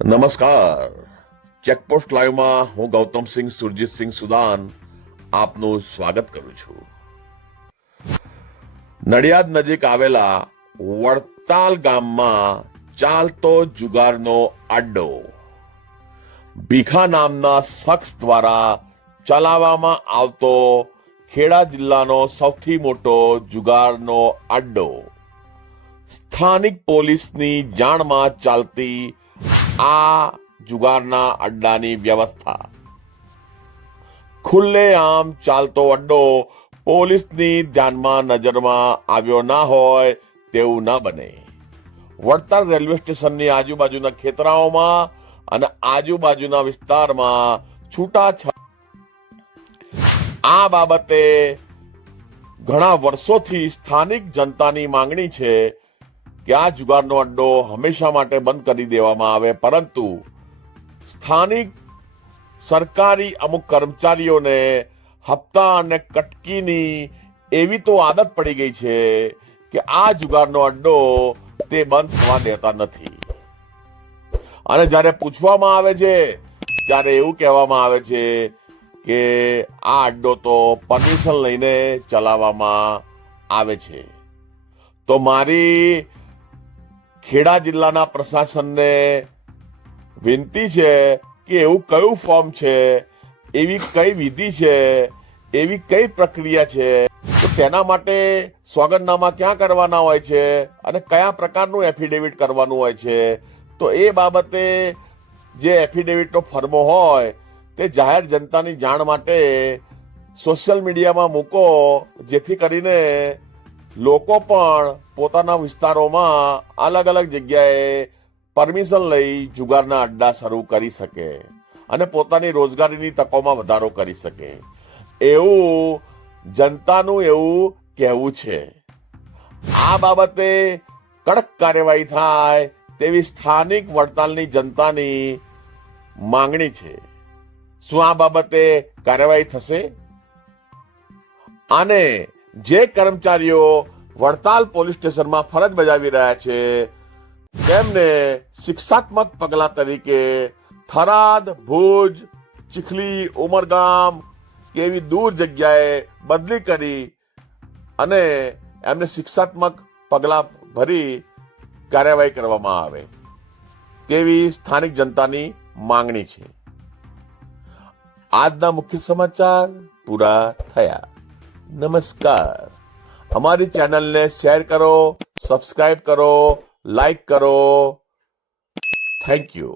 નમસ્કાર. ચેકપોસ્ટ લાઈવમાં હું ગૌતમસિંહ સુરજીતસિંહ સુદાન આપનું સ્વાગત કરું છું. નડિયાદ નજીક આવેલા વડતાલ ગામમાં ચાલતો જુગારનો અડ્ડો ભીખા નામના શખ્સ દ્વારા ચલાવવામાં આવતો ખેડા જિલ્લાનો સૌથી મોટો જુગારનો અડ્ડો સ્થાનિક પોલીસની જાણમાં ચાલતી આ જુગારના અડ્ડાની વ્યવસ્થા ખુલ્લેઆમ ચાલતો અડ્ડો પોલીસની ધ્યાનમાં નજરમાં આવ્યો ના હોય તેવું ન બને. વડતાલ રેલવે સ્ટેશનની આજુબાજુના ખેતરાઓમાં અને આજુબાજુના વિસ્તારમાં આ બાબતે ઘણા વર્ષોથી સ્થાનિક જનતાની માંગણી છે કે આ જુગારનો અડ્ડો હંમેશા માટે બંધ કરી દેવામાં આવે, પરંતુ સ્થાનિક સરકારી અમુક કર્મચારીઓને હપ્તા અને કટકીની એવી તો આદત પડી ગઈ છે કે આ જુગારનો અડ્ડો તે બંધ થવા દેતા નથી. અને જ્યારે પૂછવામાં આવે છે ત્યારે એવું કહેવામાં આવે છે કે આ અડ્ડો તો પરમિશન લઈને ચલાવવામાં આવે છે. તો મારી ખેડા જિલ્લાના પ્રશાસનને વિનંતી છે કે એવું કયું ફોર્મ છે, એવી કઈ વિધિ છે, એવી કઈ પ્રક્રિયા છે, તો તેના માટે સોગંદનામા ક્યાં કરવાના હોય છે અને કયા પ્રકારનું એફિડેવિટ કરવાનું હોય છે, તો એ બાબતે જે એફિડેવિટનો ફર્મો હોય તે જાહેર જનતાની જાણ માટે સોશિયલ મીડિયામાં મૂકો, જેથી કરીને લોકો પણ પોતાના વિસ્તારોમાં અલગ અલગ જગ્યાએ પરમિશન લઈ જુગારના અડ્ડા શરૂ કરી શકે અને પોતાની રોજગારીની તકોમાં વધારો કરી શકે, એવું જનતાનું એવું કહેવું છે. આ બાબતે કડક કાર્યવાહી થાય તેવી સ્થાનિક વડતાલની જનતાની માંગણી છે. શું આ બાબતે કાર્યવાહી થશે? અને જે કર્મચારીઓ વડતાલ પોલીસ સ્ટેશનમાં ફરજ બજાવી રહ્યા છે તેમને શિક્ષાત્મક પગલાં તરીકે થરાદ, ભુજ, ચીખલી, ઉમરગામ કે એવી દૂર જગ્યાએ બદલી કરી અને એમને શિક્ષાત્મક પગલાં ભરી કાર્યવાહી કરવામાં આવે તેવી સ્થાનિક જનતાની માંગણી છે. આજના મુખ્ય સમાચાર પૂરા થયા. નમસ્કાર. અમારી ચેનલને શેર કરો, સબસ્ક્રાઇબ કરો, લાઈક કરો. Thank you.